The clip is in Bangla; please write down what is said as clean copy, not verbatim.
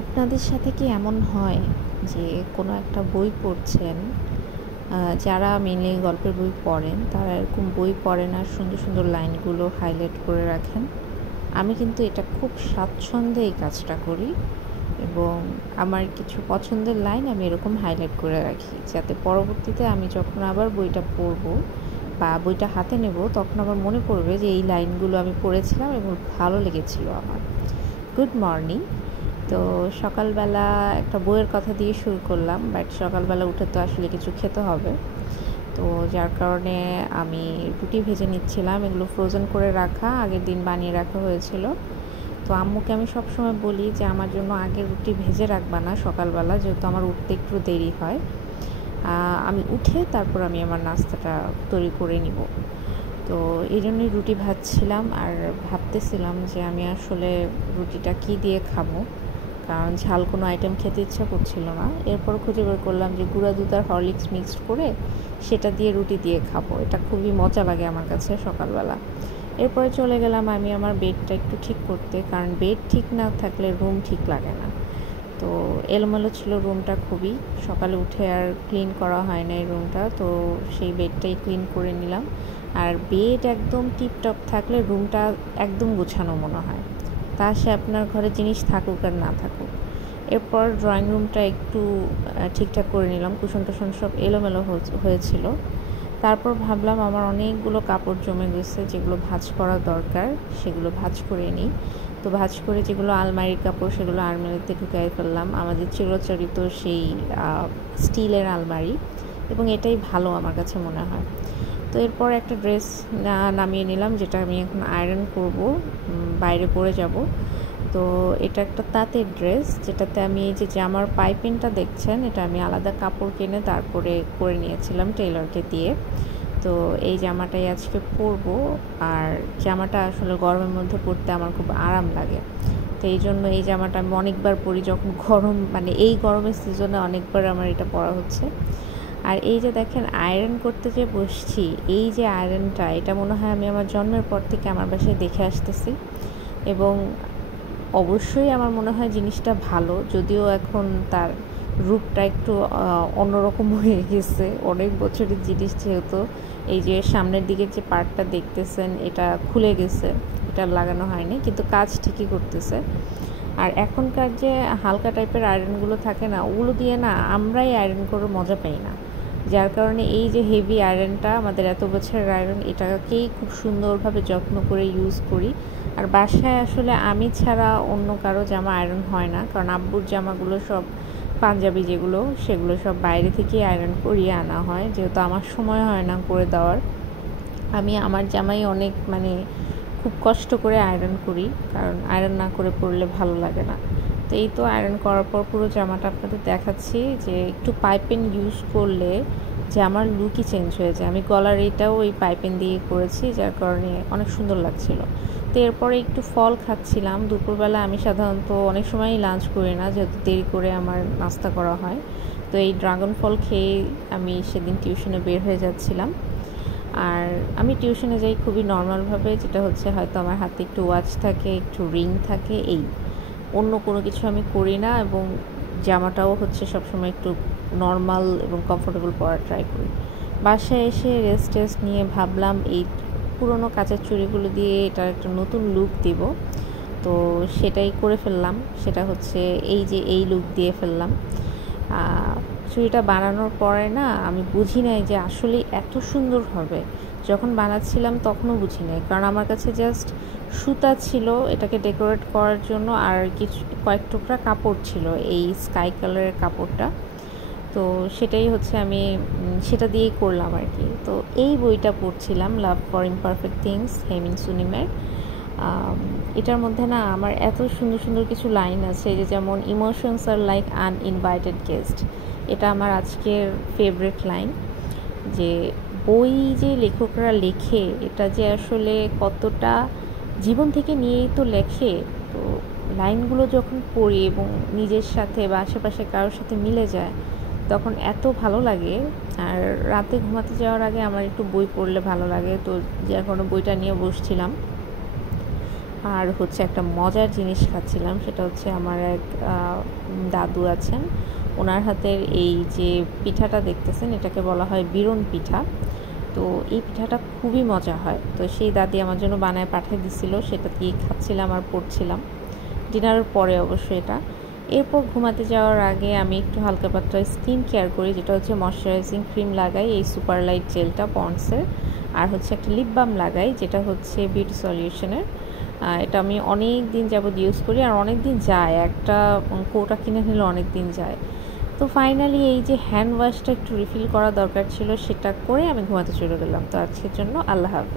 আপনাদের সাথে কি এমন হয় যে কোনো একটা বই পড়ছেন, যারা মেনলি গল্পের বই পড়েন তারা এরকম বই পড়েন আর সুন্দর সুন্দর লাইনগুলো হাইলাইট করে রাখেন? আমি কিন্তু এটা খুব স্বাচ্ছন্দ্যে এই কাজটা করি এবং আমার কিছু পছন্দের লাইন আমি এরকম হাইলাইট করে রাখি, যাতে পরবর্তীতে আমি যখন আবার বইটা পড়বো বা বইটা হাতে নেব তখন আমার মনে পড়বে যে এই লাইনগুলো আমি পড়েছিলাম এবং ভালো লেগেছিল আমার। Good morning. তো সকালবেলা একটা বইয়ের কথা দিয়ে শুরু করলাম, বাট সকালবেলা উঠে তো আসলে কিছু খেতে হবে। তো যার কারণে আমি রুটি ভেজে নিচ্ছিলাম। এগুলো ফ্রোজেন করে রাখা, আগের দিন বানিয়ে রাখা হয়েছিল। তো আম্মুকে আমি সবসময় বলি যে আমার জন্য আগে রুটি ভেজে রাখবা না সকালবেলা, যেহেতু আমার উঠতে একটু দেরি হয়। আমি উঠে তারপর আমি আমার নাস্তাটা তৈরি করে নিব। তো এই জন্যই রুটি ভাজছিলাম আর ভাবতেছিলাম যে আমি আসলে রুটিটা কী দিয়ে খাবো, কারণ ঝাল কোনো আইটেম খেতে ইচ্ছা করছিল না। এরপর খুঁজে বের করলাম যে গুঁড়া দুধ আর হরলিক্স মিক্সড করে সেটা দিয়ে রুটি দিয়ে খাবো, এটা খুবই মজা লাগে আমার কাছে সকালবেলা। এরপরে চলে গেলাম আমি আমার বেডটা একটু ঠিক করতে, কারণ বেড ঠিক না থাকলে রুম ঠিক লাগে না। তো এলোমেলো ছিল রুমটা খুবই, সকালে উঠে আর ক্লিন করা হয় না এই রুমটা, তো সেই বেডটাই ক্লিন করে নিলাম। আর বেড একদম টিপটপ থাকলে রুমটা একদম গোছানো মনে হয়, তা সে আপনার ঘরে জিনিস থাকুক আর না থাকুক। এরপর ড্রয়িং রুমটা একটু ঠিকঠাক করে নিলাম, কুশন টুশন সব এলোমেলো হয়েছিল। তারপর ভাবলাম আমার অনেকগুলো কাপড় জমে গেছে, যেগুলো ভাঁজ করা দরকার সেগুলো ভাঁজ করে নিই। তো ভাঁজ করে যেগুলো আলমারির কাপড় সেগুলো আলমারিতে ঢুকাই ফেললাম, আমাদের চিরচরিত সেই স্টিলের আলমারি, এবং এটাই ভালো আমার কাছে মনে হয়। তো এরপর একটা ড্রেস নামিয়ে নিলাম, যেটা আমি এখন আয়রন করব, বাইরে পরে যাব। তো এটা একটা তাঁতের ড্রেস, যেটাতে আমি এই যে জামার পাইপিংটা দেখছেন, এটা আমি আলাদা কাপড় কিনে তারপরে করে নিয়েছিলাম টেইলরকে দিয়ে। তো এই জামাটাই আজকে পরবো, আর জামাটা আসলে গরমের মধ্যে পরতে আমার খুব আরাম লাগে। তো এই জন্য এই জামাটা আমি অনেকবার পরি, যখন গরম মানে এই গরমের সিজনে অনেকবার আমার এটা পরা হচ্ছে। আর এই যে দেখেন আয়রন করতে যে বসছি, এই যে আয়রনটা, এটা মনে হয় আমি আমার জন্মের পর থেকে আমার বাসায় দেখে আসতেছি, এবং অবশ্যই আমার মনে হয় জিনিসটা ভালো, যদিও এখন তার রূপটা একটু অন্যরকম হয়ে গেছে। অনেক বছরের জিনিস যেহেতু, এই যে সামনের দিকের যে পার্টটা দেখতেছেন এটা খুলে গেছে, এটা লাগানো হয়নি, কিন্তু কাজ ঠিকই করতেছে। আর এখনকার যে হালকা টাইপের আয়রনগুলো থাকে না, ওগুলো দিয়ে না আমরাই আয়রন করে মজা পাই না, যার কারণে এই যে হেভি আয়রনটা, আমাদের এত বছরের আয়রন, এটাকেই খুব সুন্দরভাবে যত্ন করে ইউজ করি। আর বাসায় আসলে আমি ছাড়া অন্য কারো জামা আয়রন হয় না, কারণ আব্বুর জামাগুলো সব পাঞ্জাবি যেগুলো, সেগুলো সব বাইরে থেকেই আয়রন করিয়ে আনা হয়, যেহেতু আমার সময় হয় না করে দেওয়ার। আমি আমার জামাই অনেক খুব কষ্ট করে আয়রন করি, কারণ আয়রন না করে পরলে ভালো লাগে না। তো এই তো আয়রন করার পর পুরো জামাটা আপনাদের দেখাচ্ছি, যে একটু পাইপিং ইউজ করলে জামার লুকই চেঞ্জ হয়ে যায়। আমি গলার এটাও ওই পাইপিং দিয়ে করেছি, যার কারণে অনেক সুন্দর লাগছিল। তো এরপরে একটু ফল খাচ্ছিলাম। দুপুরবেলা আমি সাধারণত অনেক সময়ই লাঞ্চ করি না, যেহেতু দেরি করে আমার নাস্তা করা হয়। তো এই ড্রাগন ফল খেয়ে আমি সেদিন টিউশনে বের হয়ে যাচ্ছিলাম। আর আমি টিউশনে যাই খুবই নর্মালভাবে, যেটা হচ্ছে হয়তো আমার হাতে একটু ওয়াচ থাকে, একটু রিং থাকে, এই অন্য কোনো কিছু আমি করি না, এবং জামাটাও হচ্ছে সবসময় একটু নর্মাল এবং কমফোর্টেবল পরার ট্রাই করি। বাসায় এসে রেস্ট নিয়ে ভাবলাম এই পুরনো কাঁচের চুড়িগুলো দিয়ে এটার একটা নতুন লুক দিব। তো সেটাই করে ফেললাম, সেটা হচ্ছে এই যে এই লুক দিয়ে ফেললাম। চুড়িটা বানানোর পরে না আমি বুঝি নাই যে আসলে এত সুন্দর হবে। যখন বানাচ্ছিলাম তখনও বুঝি নাই, কারণ আমার কাছে জাস্ট সুতা ছিল এটাকে ডেকোরেট করার জন্য, আর কয়েক টুকরা কাপড় ছিল, এই স্কাই কালারের কাপড়টা। তো সেটাই হচ্ছে আমি সেটা দিয়েই করলাম আর কি। তো এই বইটা পড়ছিলাম, Love for Imperfect Things, Haemin সুনিমের। এটার মধ্যে না আমার এত সুন্দর সুন্দর কিছু লাইন আছে, যে যেমন ইমোশনস আর লাইক আনইনভাইটেড গেস্ট, এটা আমার আজকের ফেভারিট লাইন। যে বই যে লেখকরা লেখে, এটা যে আসলে কতটা জীবন থেকে নিয়েই তো লেখে। তো লাইনগুলো যখন পড়ি এবং নিজের সাথে বা আশেপাশে কারোর সাথে মিলে যায়, তখন এত ভালো লাগে। আর রাতে ঘুমাতে যাওয়ার আগে আমার একটু বই পড়লে ভালো লাগে, তো যার কোনো বইটা নিয়ে বসছিলাম। আর হচ্ছে একটা মজার জিনিস খাচ্ছিলাম, সেটা হচ্ছে আমার এক দাদু আছেন, ওনার হাতের এই যে পিঠাটা দেখতেছেন এটাকে বলা হয় বিরন পিঠা। তো এই পিঠাটা খুবই মজা হয়, তো সেই দাদি আমার জন্য বানায় পাঠিয়ে দিছিল, সেটা দিয়ে খাচ্ছিলাম আর পড়ছিলাম ডিনারের পরে অবশ্য এটা। এরপর ঘুমাতে যাওয়ার আগে আমি একটু হালকা পাতলা স্কিন কেয়ার করি, যেটা হচ্ছে ময়শ্চারাইজিং ক্রিম লাগাই এই সুপার লাইট জেলটা পন্ডসের, আর হচ্ছে একটা লিপ বাম লাগাই যেটা হচ্ছে বিউটি সলিউশনের। এটা আমি অনেক দিন যাবত ইউজ করি আর অনেক দিন যায়, একটা কৌটা কিনে নিলে অনেক দিন যায়। তো ফাইনালি এই যে হ্যান্ড ওয়াশটা একটু রিফিল করা দরকার ছিল, সেটা করে আমি ঘুমাতে চলে গেলাম। তো আজকের জন্য আল্লাহ হাফেজ।